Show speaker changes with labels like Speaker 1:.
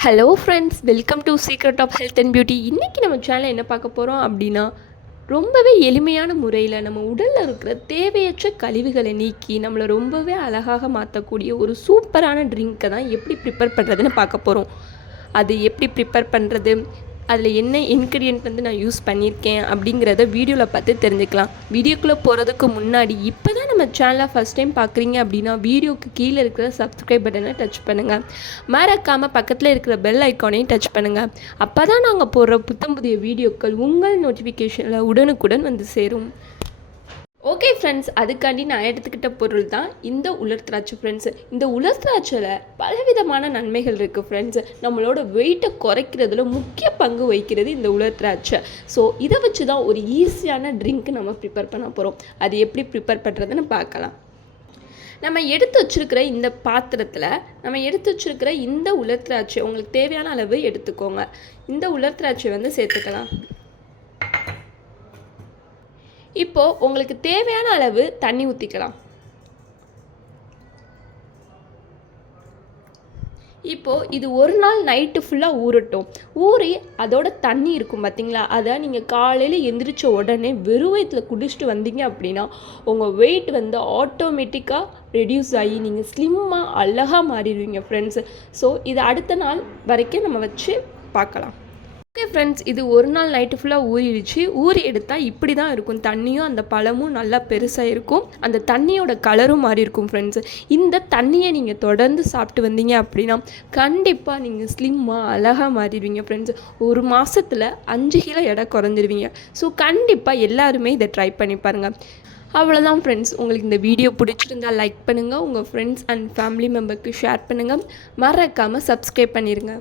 Speaker 1: Hello friends welcome to secret of health and beauty இன்றைக்கி நம்ம channel என்ன பார்க்க போகிறோம் அப்படின்னா ரொம்பவே எளிமையான முறையில் நம்ம உடலில் இருக்கிற தேவையற்ற கழிவுகளை நீக்கி நம்மளை ரொம்பவே அழகாக மாற்றக்கூடிய ஒரு சூப்பரான ட்ரிங்க்கை தான் எப்படி ப்ரிப்பேர் பண்ணுறதுன்னு பார்க்க போகிறோம் அது எப்படி ப்ரிப்பேர் பண்ணுறது அதில் என்ன இன்க்ரீடியன்ட் வந்து நான் யூஸ் பண்ணியிருக்கேன் அப்படிங்கிறத வீடியோவில் பார்த்து தெரிஞ்சுக்கலாம். வீடியோக்குள்ளே போகிறதுக்கு முன்னாடி இப்போ தான் நம்ம சேனலை ஃபஸ்ட் டைம் பார்க்குறீங்க அப்படின்னா வீடியோக்கு கீழே இருக்கிற சப்ஸ்கிரைப் பட்டனை டச் பண்ணுங்கள் மறக்காமல் பக்கத்தில் இருக்கிற பெல் ஐக்கானையும் டச் பண்ணுங்கள் அப்போ தான் நாங்கள் போடுற புத்தம் புதிய வீடியோக்கள் உங்கள் நோட்டிஃபிகேஷனில் உடனுக்குடன் வந்து சேரும். ஓகே ஃப்ரெண்ட்ஸ் அதுக்காண்டி நான் எடுத்துக்கிட்ட பொருள் தான் இந்த உலர் திராட்சை ஃப்ரெண்ட்ஸ் இந்த உலர் திராட்சையில் பலவிதமான நன்மைகள் இருக்குது ஃப்ரெண்ட்ஸ் நம்மளோட வெயிட்டை குறைக்கிறதுல முக்கிய பங்கு வகிக்கிறது இந்த உலர் திராட்சை. ஸோ இதை வச்சு தான் ஒரு ஈஸியான ட்ரிங்க் நம்ம ப்ரிப்பேர் பண்ண போகிறோம் அது எப்படி ப்ரிப்பேர் பண்ணுறதுன்னு பார்க்கலாம். நம்ம எடுத்து வச்சுருக்கிற இந்த பாத்திரத்தில் நம்ம எடுத்து வச்சுருக்கிற இந்த உலர் திராட்சை உங்களுக்கு தேவையான அளவு எடுத்துக்கோங்க. இந்த உலர் திராட்சை வந்து சேர்த்துக்கலாம். இப்போது உங்களுக்கு தேவையான அளவு தண்ணி ஊற்றிக்கலாம் இப்போது இது ஒரு நாள் நைட்டு ஃபுல்லாக ஊறட்டும். ஊறி அதோட தண்ணி இருக்கும் பார்த்தீங்களா அதை நீங்கள் காலையில் எந்திரிச்ச உடனே வெறும் வயிற்றில் குடிச்சிட்டு வந்தீங்க அப்படின்னா உங்கள் வெயிட் வந்து ஆட்டோமேட்டிக்காக ரெடியூஸ் ஆகி நீங்கள் ஸ்லிம்மாக அழகாக மாறிடுவீங்க ஃப்ரெண்ட்ஸு ஸோ இதை அடுத்த நாள் வரைக்கும் நம்ம வச்சு பார்க்கலாம். ஓகே ஃப்ரெண்ட்ஸ் இது ஒரு நாள் நைட்டு ஃபுல்லாக ஊறிடுச்சு. ஊறி எடுத்தால் இப்படி தான் இருக்கும். தண்ணியும் அந்த பழமும் நல்லா பெருசாக இருக்கும். அந்த தண்ணியோட கலரும் மாறி இருக்கும் ஃப்ரெண்ட்ஸ் இந்த தண்ணியை நீங்கள் தொடர்ந்து சாப்பிட்டு வந்தீங்க அப்படின்னா கண்டிப்பாக நீங்கள் ஸ்லிம்மாக அழகாக மாறிடுவீங்க ஃப்ரெண்ட்ஸ் ஒரு மாதத்தில் அஞ்சு கிலோ எடை குறைஞ்சிருவீங்க. ஸோ கண்டிப்பாக எல்லாருமே இதை ட்ரை பண்ணி பாருங்கள் அவ்வளோதான் ஃப்ரெண்ட்ஸ் உங்களுக்கு இந்த வீடியோ பிடிச்சிருந்தா லைக் பண்ணுங்கள் உங்கள் ஃப்ரெண்ட்ஸ் அண்ட் ஃபேமிலி மெம்பருக்கு ஷேர் பண்ணுங்கள் மறக்காமல் சப்ஸ்கிரைப் பண்ணிடுங்க